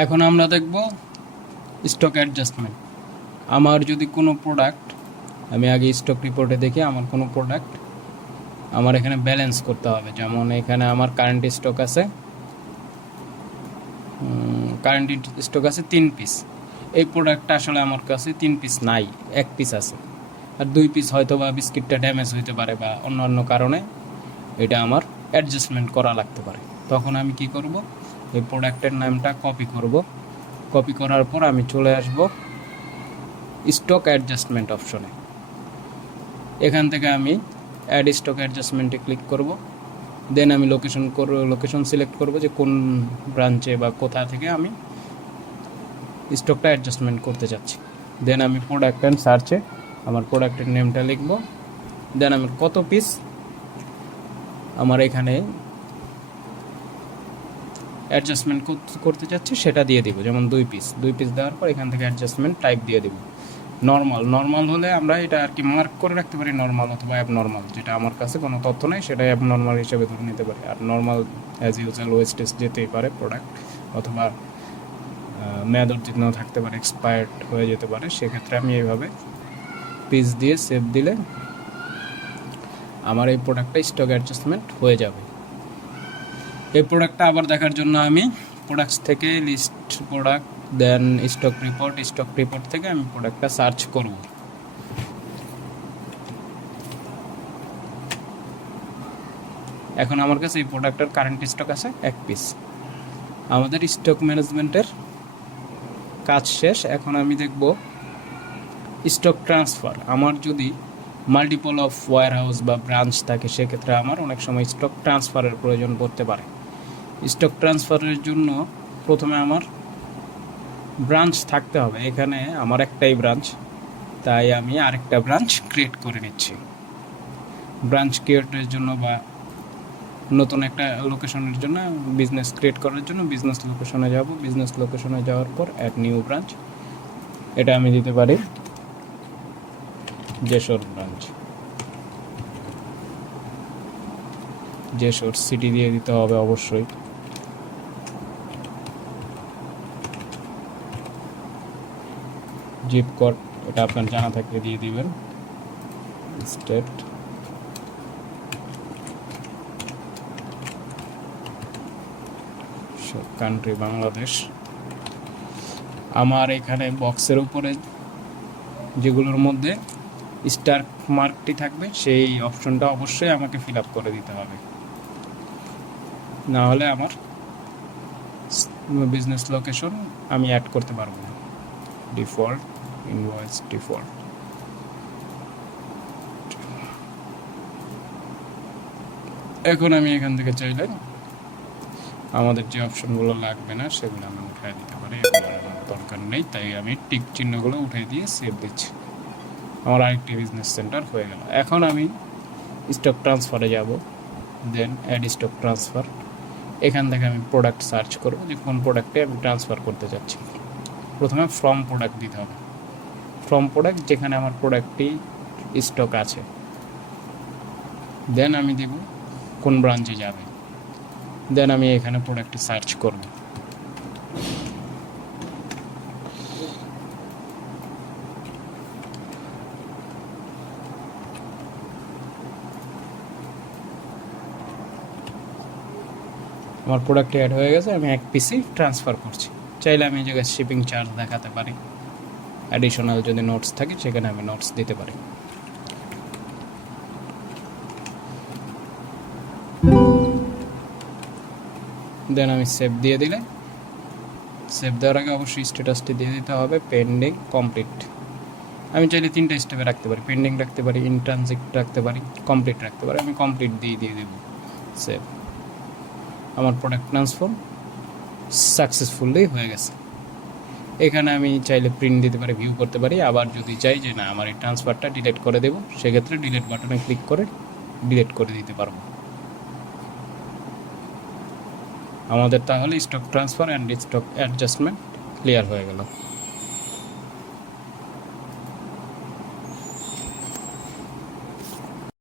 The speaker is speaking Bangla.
এখন আমরা দেখব স্টক অ্যাডজাস্টমেন্ট। আমার যদি কোনো প্রোডাক্ট, আমি আগে স্টক রিপোর্টে দেখি আমার কোনো প্রোডাক্ট আমার এখানে ব্যালেন্স করতে হবে। যেমন এখানে আমার কারেন্ট স্টক আছে 3 পিস। এই প্রোডাক্টটা আসলে আমার কাছে 3 পিস নাই, 1 পিস আছে, আর 2 পিস হয়তো বা বিস্কিটটা ড্যামেজ হইতে পারে বা অন্য কারণে এটা আমার অ্যাডজাস্টমেন্ট করা লাগতে পারে। তখন আমি কি করব, এই প্রোডাক্টের নামটা কপি করব। কপি করার পর আমি চলে আসব স্টক অ্যাডজাস্টমেন্ট অপশনে। এখান থেকে আমি অ্যাড স্টক অ্যাডজাস্টমেন্টে ক্লিক করব। দেন আমি লোকেশন সিলেক্ট করব যে কোন ব্রাঞ্চে বা কোথা থেকে আমি স্টকটা অ্যাডজাস্টমেন্ট করতে চাচ্ছি। দেন আমি প্রোডাক্ট অ্যান্ড সার্চে আমার প্রোডাক্টের নেমটা লিখব। দেন আমি কত পিস আমার এখানে অ্যাডজাস্টমেন্ট করতে চাচ্ছি সেটা দিয়ে দিব। যেমন 2 পিস দেওয়ার পর এখান থেকে অ্যাডজাস্টমেন্ট টাইপ দিয়ে দেব নর্মাল হলে আমরা এটা আর কি মার্ক করে রাখতে পারি নর্মাল অথবা অ্যাবনর্মাল। যেটা আমার কাছে কোনো তথ্য নেই সেটা অ্যাবনর্মাল হিসেবে ধরে নিতে পারি। আর নর্মাল অ্যাজ ইউজুয়াল ওয়েস্টেজ যেতেই পারে প্রোডাক্ট, অথবা মেয়াদ উত্তীর্ণ থাকতে পারে, এক্সপায়ার্ড হয়ে যেতে পারে। সেক্ষেত্রে আমি এইভাবে পিস দিয়ে সেভ দিলে আমার এই প্রোডাক্টটা স্টক অ্যাডজাস্টমেন্ট হয়ে যাবে। এই প্রোডাক্টটা আবার দেখার জন্য আমি প্রোডাক্টস থেকে লিস্ট প্রোডাক্ট, দেন স্টক রিপোর্ট থেকে আমি প্রোডাক্টটা সার্চ করব। এখন আমার কাছে এই প্রোডাক্টের কারেন্ট স্টক আছে 1 পিস। আমাদের স্টক ম্যানেজমেন্টের কাজ শেষ। এখন আমি দেখব স্টক ট্রান্সফার। আমার যদি মাল্টিপল অফ ওয়্যার হাউস বা ব্রাঞ্চ থাকে সেক্ষেত্রে আমার অনেক সময় স্টক ট্রান্সফারের প্রয়োজন পড়তে পারে। স্টক ট্রান্সফারের জন্য প্রথমে আমার ব্রাঞ্চ থাকতে হবে। এখানে আমার একটাই ব্রাঞ্চ, তাই আমি আরেকটা ব্রাঞ্চ ক্রিয়েট করে নিচ্ছি। ব্রাঞ্চ ক্রিয়েটের জন্য বা নতুন একটা লোকেশনের জন্য, বিজনেস ক্রিয়েট করার জন্য বিজনেস লোকেশনে যাব। বিজনেস লোকেশনে যাওয়ার পর অ্যাড নিউ ব্রাঞ্চ, এটা আমি দিতে পারি যশোর ব্রাঞ্চ। যশোর সিটি দিয়ে দিতে হবে অবশ্যই। জিপ কোড এটা আপনার জানা থাকলে দিয়ে দিবেন। State, country Bangladesh. আমার এখানে বক্সের উপরে যেগুলোর মধ্যে স্টার মার্কটি থাকবে সেই অপশনটা অবশ্যই আমাকে ফিল আপ করে দিতে হবে, না হলে আমার বিজনেস লোকেশন আমি অ্যাড করতে পারবো না। Default invoice default. এখন আমি এখান থেকে চাইলে আমাদের যে অপশনগুলো লাগবে না সেগুলো আমি উঠিয়ে দিতে পারি। দরকার নেই, তাই আমি টিক চিহ্নগুলো উঠিয়ে দিয়ে সেভ দিচ্ছি। আমার আরেকটি বিজনেস সেন্টার হয়ে গেল। এখন আমি স্টক ট্রান্সফারে যাব। দেন অ্যাড স্টক ট্রান্সফার। এখান থেকে আমি প্রোডাক্ট সার্চ করব যে কোন প্রোডাক্টে আমি ট্রান্সফার করতে চাচ্ছি। প্রথমে ফ্রম প্রোডাক্ট দিতে হবে। ফ্রম প্রোডাক্ট যেখানে আমার প্রোডাক্টটি স্টক আছে। দেন আমি দেব কোন ব্রাঞ্চে যাবে। দেন আমি এখানে প্রোডাক্টটি সার্চ করব। আমার প্রোডাক্টটি অ্যাড হয়ে গেছে, আমি 1 পিসি ট্রান্সফার করছি। চাইলে আমি এই জায়গায় শিপিং চার্জ দেখাতে পারি, অ্যাডিশনাল যদি নোটস থাকে সেখানে আমি নোটস দিতে পারি। দেন আমি সেভ দিয়ে দিলে, সেভ দেওয়ার আগে অবশ্যই স্ট্যাটাসটি দিয়ে দিতে হবে পেন্ডিং কমপ্লিট। আমি চাইলে 3টা স্টেপে রাখতে পারি, পেন্ডিং রাখতে পারি, ইন ট্রানজিট রাখতে পারি, কমপ্লিট রাখতে পারি। আমি কমপ্লিট দিয়ে দেবো। সেভ। আমার প্রোডাক্ট ট্রান্সফার সাকসেসফুলি হয়ে গেছে। এখানে আমি চাইলে প্রিন্ট দিতে পারি, ভিউ করতে পারি। আবার যদি চাই যে না আমার এই ট্রান্সফারটা ডিলিট করে দেবো, সেক্ষেত্রে ডিলিট বাটনে ক্লিক করে ডিলিট করে দিতে পারবো। আমাদের তাহলে stock transfer and stock adjustment clear হয়ে গেল।